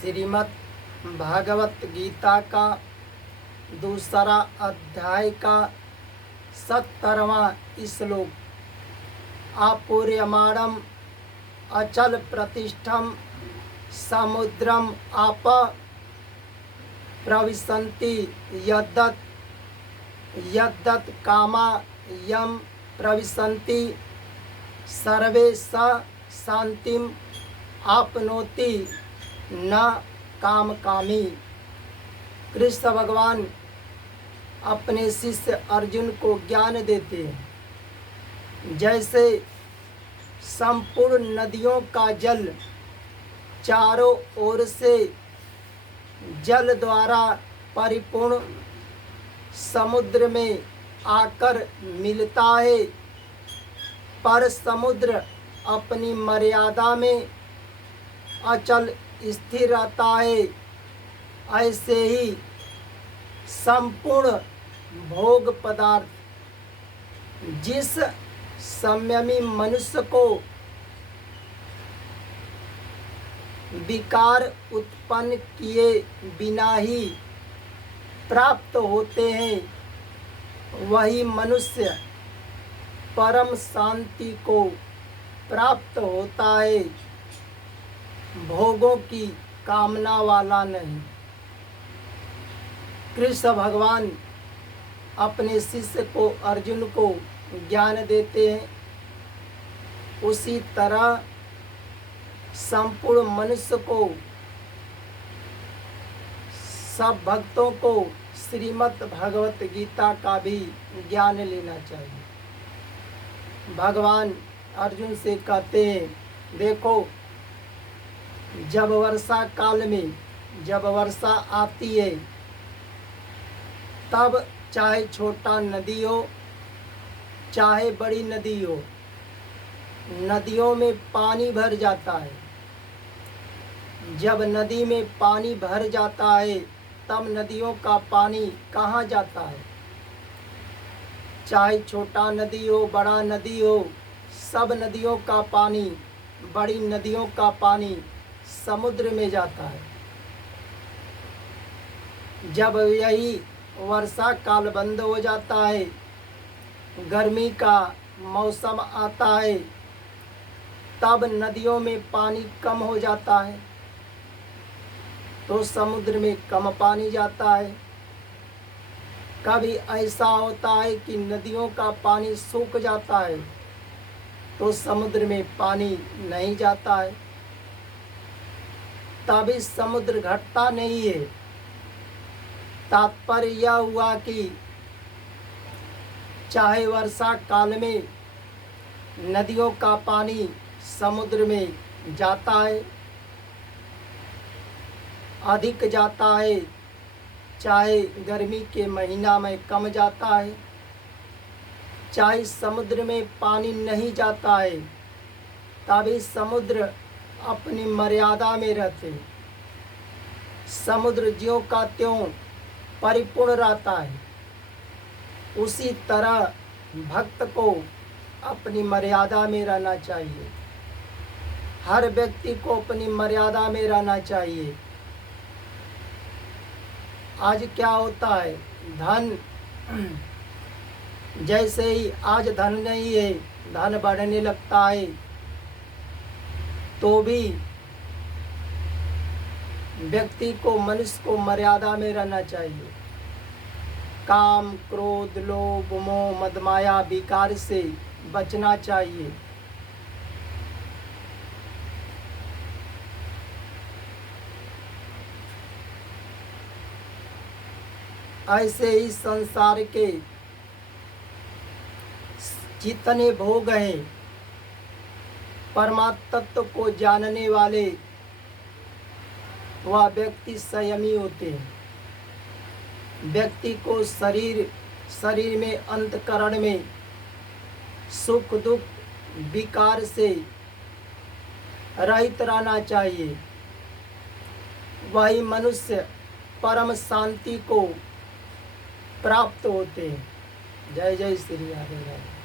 श्रीमद् भागवत गीता का दूसरा अध्याय का 70वां श्लोक। आपूर्यमाणम अचल प्रतिष्ठम समुद्रम आप प्रविशन्ति यद्दत् कामा यम प्रविशन्ति सर्वे स शांतिम आपनोति न कामकामी। कृष्ण भगवान अपने शिष्य अर्जुन को ज्ञान देते हैं। जैसे संपूर्ण नदियों का जल चारों ओर से जल द्वारा परिपूर्ण समुद्र में आकर मिलता है, पर समुद्र अपनी मर्यादा में अचल स्थिर रहता है, ऐसे ही संपूर्ण भोग पदार्थ जिस संयमी मनुष्य को विकार उत्पन्न किए बिना ही प्राप्त होते हैं, वही मनुष्य परम शांति को प्राप्त होता है, भोगों की कामना वाला नहीं। कृष्ण भगवान अपने शिष्य को अर्जुन को ज्ञान देते हैं, उसी तरह संपूर्ण मनुष्य को, सब भक्तों को श्रीमद् भगवत गीता का भी ज्ञान लेना चाहिए। भगवान अर्जुन से कहते हैं, देखो जब वर्षा काल में जब वर्षा आती है, तब चाहे छोटा नदी हो चाहे बड़ी नदी हो, नदियों में पानी भर जाता है। जब नदी में पानी भर जाता है, तब नदियों का पानी कहाँ जाता है? चाहे छोटा नदी हो बड़ा नदी हो, सब नदियों का पानी, बड़ी नदियों का पानी समुद्र में जाता है। जब यही वर्षा काल बंद हो जाता है, गर्मी का मौसम आता है, तब नदियों में पानी कम हो जाता है, तो समुद्र में कम पानी जाता है। कभी ऐसा होता है कि नदियों का पानी सूख जाता है, तो समुद्र में पानी नहीं जाता है, तभी समुद्र घटता नहीं है। तात्पर्य यह हुआ कि चाहे वर्षा काल में नदियों का पानी समुद्र में जाता है, अधिक जाता है, चाहे गर्मी के महीना में कम जाता है, चाहे समुद्र में पानी नहीं जाता है, तभी समुद्र अपनी मर्यादा में रहते। समुद्र ज्यों का त्यों परिपूर्ण रहता है, उसी तरह भक्त को अपनी मर्यादा में रहना चाहिए। हर व्यक्ति को अपनी मर्यादा में रहना चाहिए। आज क्या होता है, धन, जैसे ही आज धन नहीं है, धन बढ़ने लगता है, तो भी व्यक्ति को, मनुष्य को मर्यादा में रहना चाहिए। काम, क्रोध, लोभ, मोह, मद, माया, विकार से बचना चाहिए। ऐसे ही संसार के जितने भोग हैं, परमात्म तत्व को जानने वाले वह व्यक्ति संयमी होते हैं। व्यक्ति को शरीर में, अंतकरण में सुख दुख विकार से रहित रहना चाहिए। वही मनुष्य परम शांति को प्राप्त होते हैं। जय जय श्री राधे राधे।